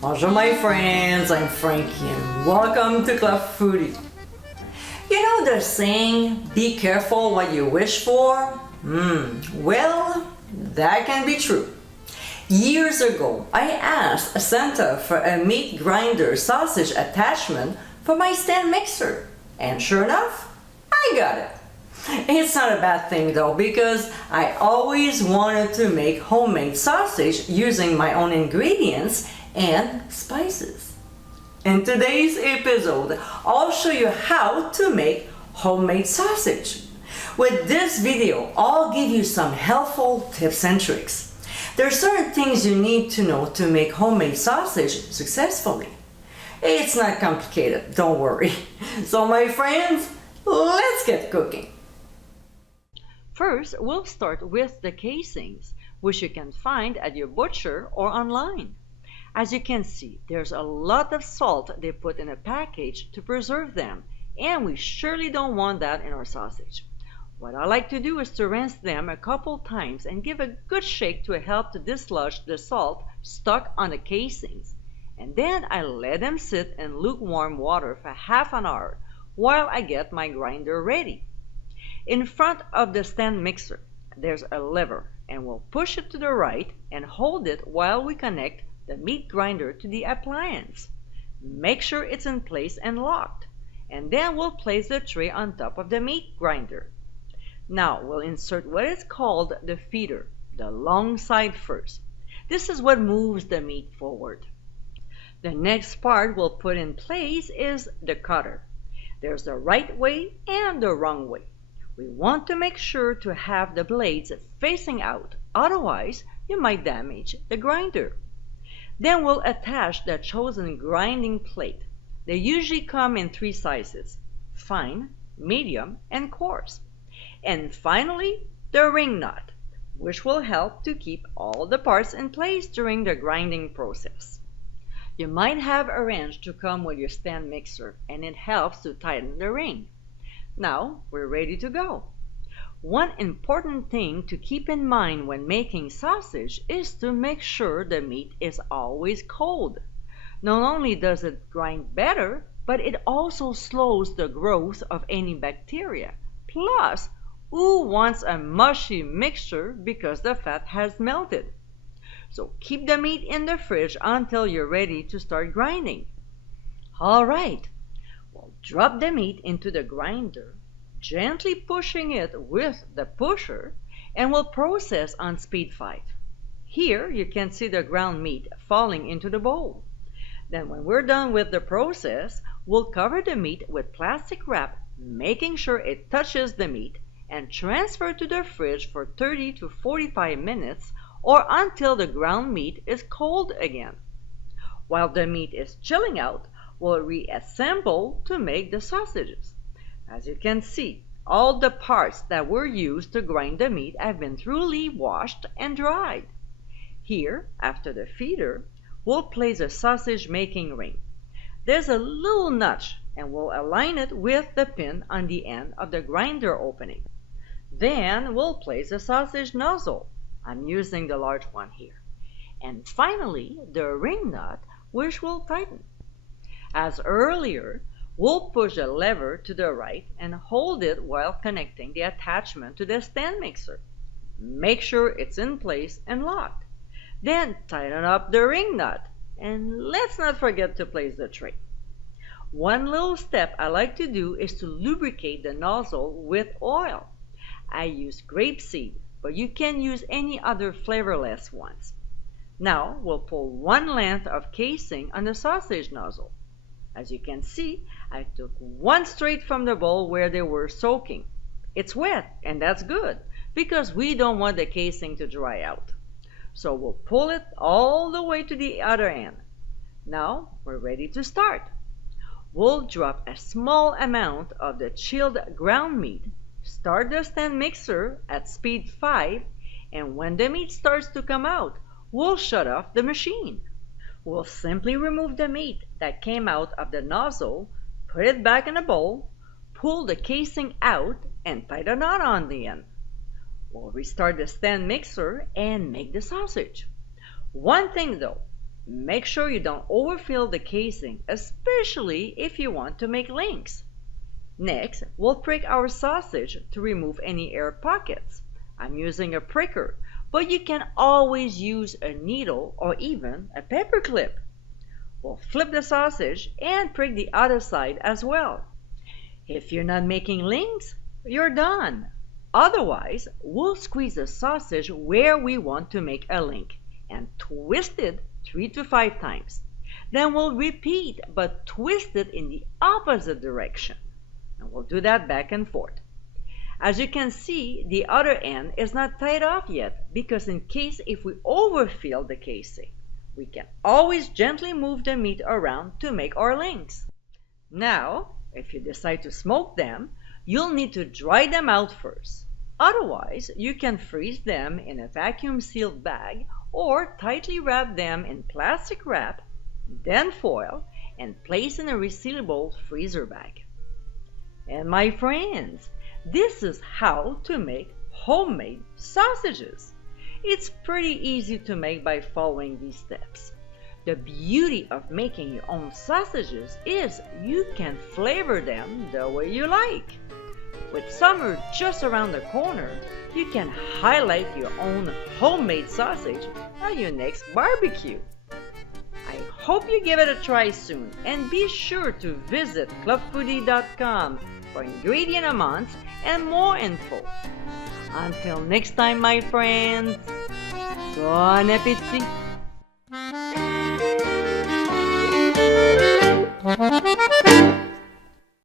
Bonjour my friends, I'm Frankie and welcome to Club Foodie. You know the saying, be careful what you wish for? Well, that can be true. Years ago, I asked Santa for a meat grinder sausage attachment for my stand mixer. And sure enough, I got it. It's not a bad thing though, because I always wanted to make homemade sausage using my own ingredients and spices. In today's episode, I'll show you how to make homemade sausage. With this video, I'll give you some helpful tips and tricks. There are certain things you need to know to make homemade sausage successfully. It's not complicated, don't worry. So my friends, let's get cooking. First, we'll start with the casings, which you can find at your butcher or online. As you can see, there's a lot of salt they put in a package to preserve them, and we surely don't want that in our sausage. What I like to do is to rinse them a couple times and give a good shake to help to dislodge the salt stuck on the casings. And then I let them sit in lukewarm water for half an hour while I get my grinder ready. In front of the stand mixer, there's a lever, and we'll push it to the right and hold it while we connect the meat grinder to the appliance. Make sure it's in place and locked, and then we'll place the tray on top of the meat grinder. Now we'll insert what is called the feeder, the long side first. This is what moves the meat forward. The next part we'll put in place is the cutter. There's the right way and the wrong way. We want to make sure to have the blades facing out, otherwise you might damage the grinder. Then we'll attach the chosen grinding plate. They usually come in 3 sizes: fine, medium, and coarse. And finally, the ring nut, which will help to keep all the parts in place during the grinding process. You might have a wrench to come with your stand mixer, and it helps to tighten the ring. Now we're ready to go. One important thing to keep in mind when making sausage is to make sure the meat is always cold. Not only does it grind better, but it also slows the growth of any bacteria. Plus, who wants a mushy mixture because the fat has melted? So keep the meat in the fridge until you're ready to start grinding. All right. We'll drop the meat into the grinder, gently pushing it with the pusher, and we'll process on speed 5. Here you can see the ground meat falling into the bowl. Then when we're done with the process, we'll cover the meat with plastic wrap, making sure it touches the meat, and transfer to the fridge for 30 to 45 minutes or until the ground meat is cold again. While the meat is chilling out, we'll reassemble to make the sausages. As you can see, all the parts that were used to grind the meat have been thoroughly washed and dried. Here, after the feeder, we'll place a sausage making ring. There's a little notch, and we'll align it with the pin on the end of the grinder opening. Then we'll place a sausage nozzle. I'm using the large one here. And finally, the ring nut, which will tighten. As earlier, we'll push the lever to the right and hold it while connecting the attachment to the stand mixer. Make sure it's in place and locked. Then tighten up the ring nut, and let's not forget to place the tray. One little step I like to do is to lubricate the nozzle with oil. I use grapeseed, but you can use any other flavorless ones. Now we'll pull one length of casing on the sausage nozzle. As you can see, I took one straight from the bowl where they were soaking. It's wet, and that's good, because we don't want the casing to dry out. So we'll pull it all the way to the other end. Now we're ready to start. We'll drop a small amount of the chilled ground meat, start the stand mixer at speed 5, and when the meat starts to come out, we'll shut off the machine. We'll simply remove the meat that came out of the nozzle, put it back in a bowl, pull the casing out, and tie the knot on the end. We'll restart the stand mixer and make the sausage. One thing though, Make sure you don't overfill the casing, especially if you want to make links. Next, we'll prick our sausage to remove any air pockets. I'm using a pricker, but you can always use a needle or even a paper clip. We'll flip the sausage and prick the other side as well. If you're not making links, you're done. Otherwise, we'll squeeze the sausage where we want to make a link and twist it 3 to 5 times. Then we'll repeat but twist it in the opposite direction. And we'll do that back and forth. As you can see, the other end is not tied off yet because in case if we overfill the casing, we can always gently move the meat around to make our links. Now, if you decide to smoke them, you'll need to dry them out first. Otherwise, you can freeze them in a vacuum-sealed bag or tightly wrap them in plastic wrap, then foil, and place in a resealable freezer bag. And my friends, this is how to make homemade sausages. It's pretty easy to make by following these steps. The beauty of making your own sausages is you can flavor them the way you like. With summer just around the corner, you can highlight your own homemade sausage at your next barbecue. I hope you give it a try soon, and be sure to visit clubfoodie.com for ingredient amounts and more info. Until next time, my friends, bon appétit!